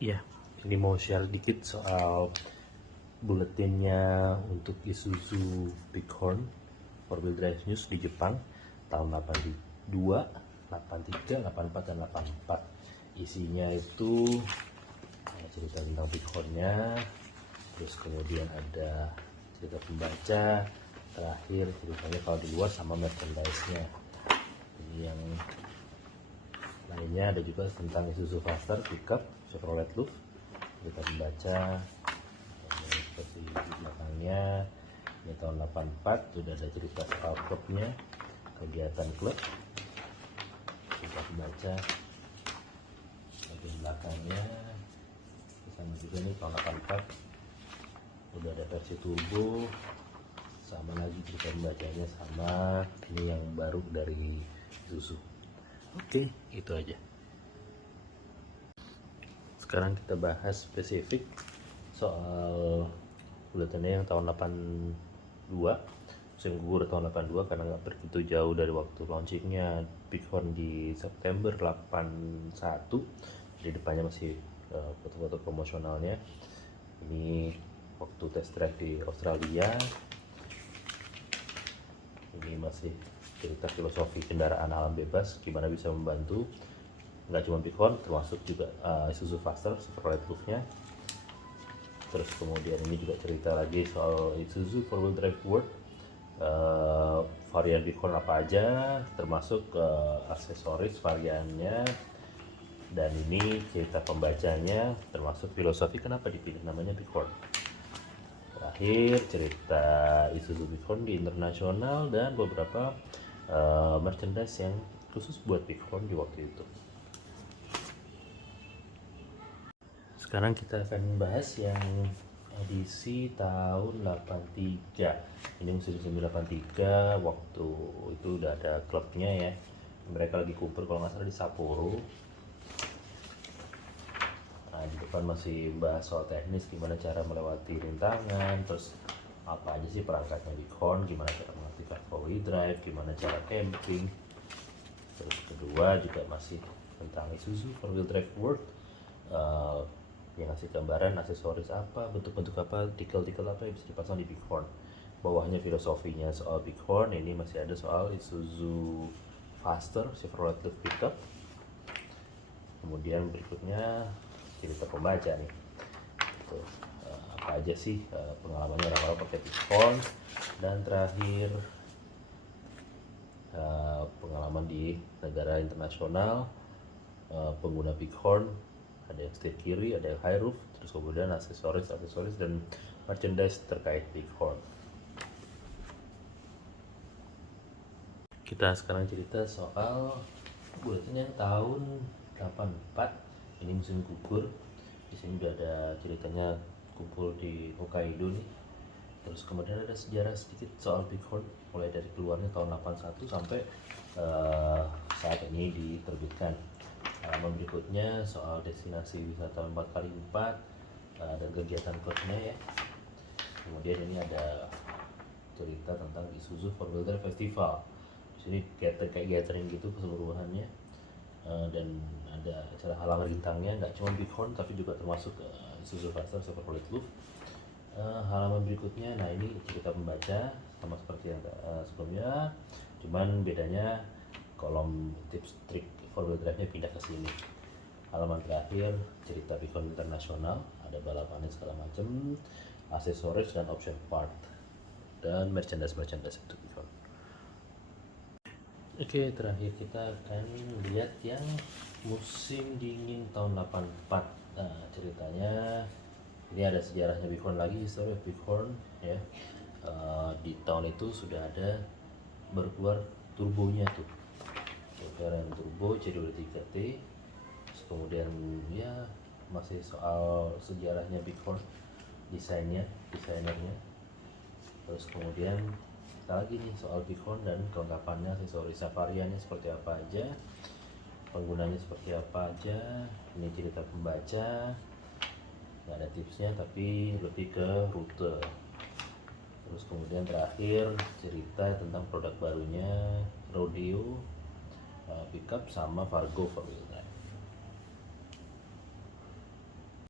Ya, ini mau share dikit soal buletinnya untuk Isuzu Bighorn 4-wheel drive news di Jepang tahun 82, 83, 84, dan 84. Isinya itu cerita tentang Bighornnya, terus kemudian ada cerita pembaca, terakhir ceritanya kalau di luar sama merchandise-nya. Ini yang lainnya ada juga tentang Isuzu Faster pickup Chevrolet Loop, kita membaca seperti di belakangnya. Ini tahun 84 sudah ada cerita soal klubnya, kegiatan klub, kita membaca bagian belakangnya. Sama juga nih tahun 84 udah ada versi turbo, sama lagi cerita membacanya, sama ini yang baru dari Isuzu. Oke, itu aja. Sekarang kita bahas spesifik soal buletinnya yang tahun 82, musim gugur tahun 82, karena nggak begitu jauh dari waktu launchingnya Bighorn di September 81. Di depannya masih foto-foto promosionalnya. Ini waktu test drive di Australia. Ini masih cerita filosofi kendaraan alam bebas, gimana bisa membantu nggak cuma Bighorn, termasuk juga Isuzu Faster Chevrolet Loop-nya. Terus kemudian ini juga cerita lagi soal Isuzu 4-wheel drive World, varian Bighorn apa aja, termasuk aksesoris variannya. Dan ini cerita pembacanya, termasuk filosofi kenapa dipilih namanya Bighorn. Terakhir cerita Isuzu Bighorn di internasional dan beberapa merchandise yang khusus buat Bighorn di waktu itu. Sekarang kita akan membahas yang edisi tahun 83. Ini musim 83, waktu itu udah ada klubnya ya. Mereka lagi kumpul kalau nggak salah di Sapporo. Nah, di depan masih bahas soal teknis, gimana cara melewati rintangan, terus apa aja sih perangkatnya Bighorn, gimana cara mengaktifkan 4-wheel drive, gimana cara camping. Terus kedua juga masih tentang Isuzu 4-wheel drive World, yang ngasih gambaran aksesoris apa, bentuk-bentuk apa, tikel-tikel apa yang bisa dipasang di Bighorn. Bawahnya filosofinya soal Bighorn. Ini masih ada soal Isuzu Faster Chevrolet Loop pickup. Kemudian berikutnya cerita pembaca nih. Tuh, apa aja sih pengalamannya orang-orang pakai Bighorn. Dan terakhir pengalaman di negara internasional pengguna Bighorn. Ada yang setir kiri, ada yang high roof, terus kemudian aksesoris dan merchandise terkait Bighorn. Kita sekarang cerita soal buletin yang tahun 84. Ini musim gugur. Di sini udah ada ceritanya kumpul di Hokkaido nih. Terus kemudian ada sejarah sedikit soal Bighorn, mulai dari keluarnya tahun 81 sampai saat ini diterbitkan. Halaman berikutnya soal destinasi wisata 4x4 dan kegiatan klubnya ya. Kemudian ini ada cerita tentang Isuzu 4-wheel drive Festival. Di sini kayak gathering gitu keseluruhannya. Dan ada acara halaman rintangnya, nggak cuma Bighorn tapi juga termasuk Isuzu Faster Chevrolet Loop. Halaman berikutnya, nah ini cerita pembaca sama seperti yang sebelumnya, cuman bedanya kolom tips trik 4-wheel drive nya pindah ke sini. Halaman terakhir cerita Bighorn internasional, ada balapannya segala macam, aksesoris dan option part, dan merchandise untuk Bighorn. Oke, terakhir kita akan lihat yang musim dingin tahun 84. Ceritanya ini ada sejarahnya Bighorn lagi, history of Bighorn ya. Di tahun itu sudah ada berkeluar turbonya tuh, varian turbo jadi udah 3T. Terus kemudian ya masih soal sejarahnya Bighorn, desainernya. Terus kemudian kita lagi nih soal Bighorn dan kelengkapannya, aksesoris variannya seperti apa aja, penggunanya seperti apa aja. Ini cerita pembaca, nggak ada tipsnya tapi lebih ke rute. Terus kemudian terakhir cerita tentang produk barunya Rodeo pickup sama Fargo 4-wheel